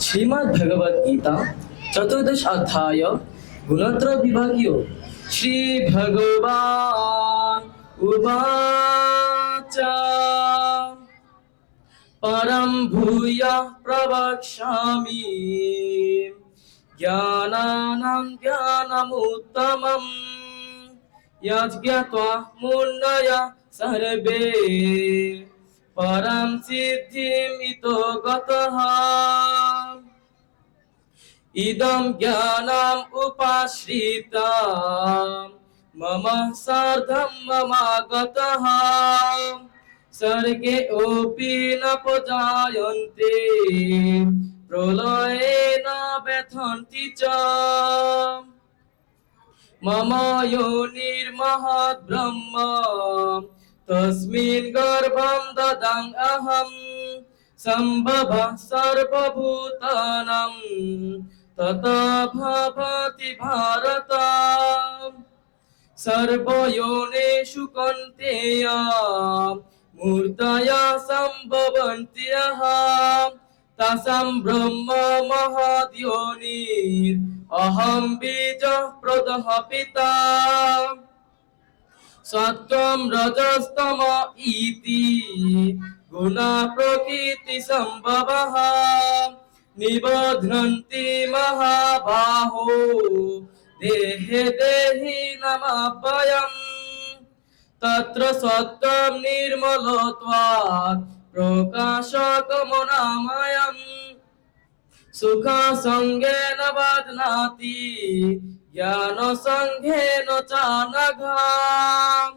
শ্রীমদ ভগবদ গীতা, চতুর্দশ অধ্যায় গুণত্র বিভাগীয়। শ্রী ভগবান উবাচ। পরম ভূয় প্রবক্ষ্যামি। জ্ঞানানাম জ্ঞানমুত্তমম। यज्ञत्वा मुन्नय सर्वे परं सिद्धिमितो गतः इदं ज्ञानम् उपाश्रिता मम सार्धं ममागतः सर्गे अपि न प्रजायन्ते प्रलये न व्यथन्ति च मम योनिर्महद् ब्रह्म तस्मिन् गर्भं ददम् अहम् सम्भव অহম বীজ প্রদহ পিতা। সত্যম রজস্তম ইতি, গুণা প্রকৃতি সম্ভব। নিবধ্নন্তি মহাবাহো, দেহে দেহি নমাপয়ম তত্র সত্যম নির্মলত্বাৎ প্রকাশকম নামায়ম সুখ সঙ্গে নবাদনাতি জ্ঞান সঙ্গে নচানঘাম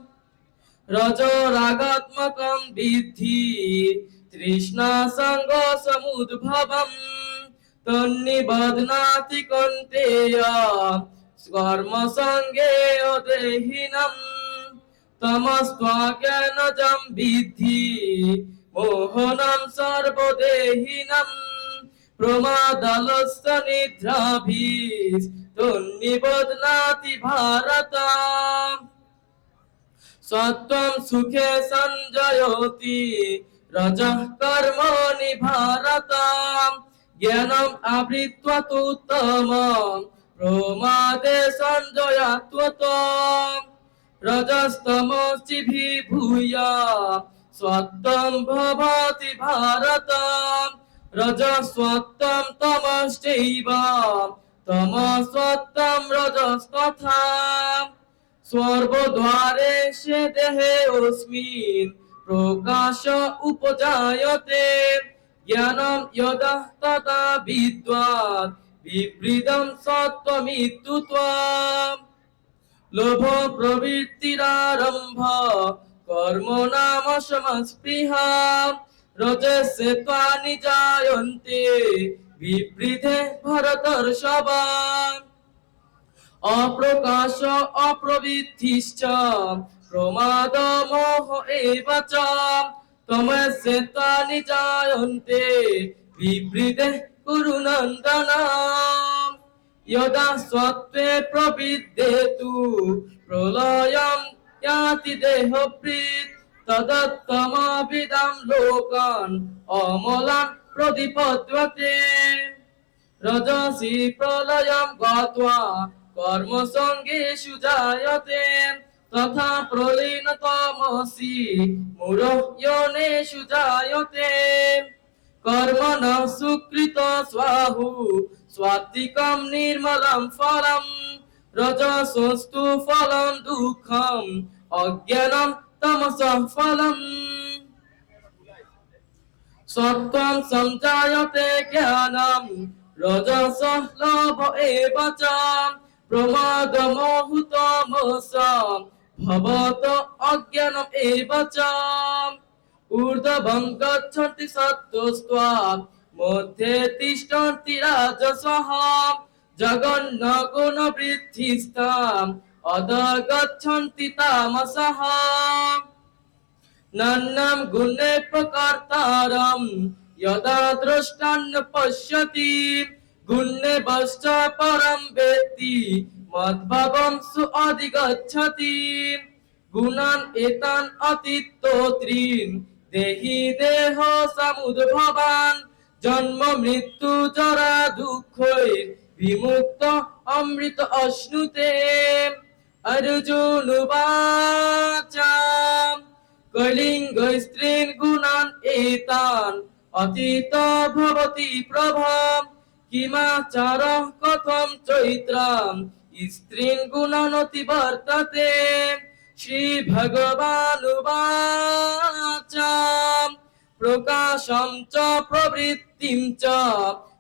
রজ রাগাত্মকম বিদ্ধি তৃষ্ণা সঙ্গ সমুদ্ভবম তন্নিবদনাতি কন্তেয় কর্ম সঙ্গে দেহিনম তমস্ত্বাজ্ঞানজম বিদ্ধি মোহনম সর্বদেহিনম প্রমাদালস্ত নিদ্রাভীস তন্নিবদনাতি ভারতাম। সত্যম সুখে সঞ্জয়তি, রজঃ কর্মণি ভারতাম। জ্ঞানম আবৃত্বা উত্তমম, প্রমাদে সঞ্জয়াত্বতম। রজস্তমশ্চিভি ভূয়া, সত্যম ভবতি ভারতম। রজস্বত্তম তমশ্চৈব তমস্বত্তম রজস্তথাম। সর্বদ্বারে সে দেহে অস্মিন, প্রকাশ উপজায়তে। জ্ঞানম যদা তদা বিদ্বান, বিবৃদম সত্ত্বমিত্যু লোভ প্রবৃত্তিরারম্ভ, কর্ম নাম সমস্পৃহা। রজসে কানি জয়ন্তী বিবৃধে ভরতর সবান। অপ্রকাশ প্রমাদ মোহ যদা সত্ত্বে প্রবিদ্যেতু প্রলয়ম ইয়াতি তদত্তমবিদম লোকান অমলান প্রতিপদ্যতে। রজসি প্রলয়ম গত্বা কর্মসঙ্গে সুজায়তে। তথা প্রলীনতমসি মুরহ্যনে সুজায়তে। কর্মণ সুকৃত স্বাহু স্বাত্বিকম নির্মলম ফলম। রজসস্তু ফলম দুঃখম অজ্ঞানম فلم সত্যম সঞ্চায়তে জ্ঞানম রজস লভ এবচম প্রমাদ মোহুত মোসম ভবত অজ্ঞানম এবচম ঊর্ধ্বং গচ্ছন্তি সত্যস্ত্বাম মধ্যে তিষ্ঠন্তি রাজসহ জগন্ন গুণ বৃদ্ধিস্তাম অদগচ্ছন্তি তামসহ নান্নাম গুণে প্রকর্তারম যদা দ্রষ্টান্ন পশ্যতি গুণে বশ্চ পরম বেত্তি মদ্ভাবম সু অধিগচ্ছতি গুণান এতান অতিত্তোত্রীন দেহি দেহ সামুদ্ভবান জন্ম মৃত্যু জরা দুঃখ বিমুক্ত অমৃত অশ্নুতে অর্জুন কলিঙ্গ স্ত্রীন গুণান এতান অতীত ভবতি প্রভাম কিমাচার কথম চৈত্রাম স্ত্রীন গুণানতি বর্ততে শ্রী ভগবান বাচাম প্রকাশম চ প্রবৃত্তিম চ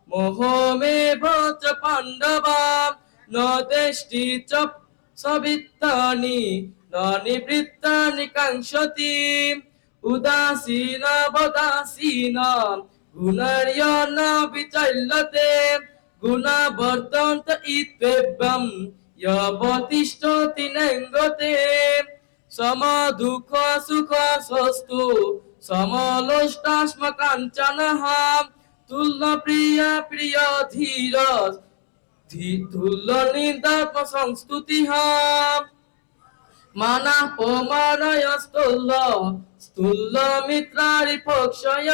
মোহমেভ চ পাণ্ডবা ন চ সবিত্তানি ন নিবৃত্তানি কাঙ্ক্ষতি উদাসীন বদাসীন গুণর্য ন বিচল্যতে। গুণবর্তন্ত ইত্যেবম যবতিষ্ঠতি নঙ্গতে সম দুঃখ সুখ সস্তু সমলোষ্টাস্ম কাঞ্চনঃ তুল্য প্রিয় প্রিয় ধীর সংস্তুতি মানা পমানয় স্থূল্য স্থূল্য মিত্রারি পক্ষয়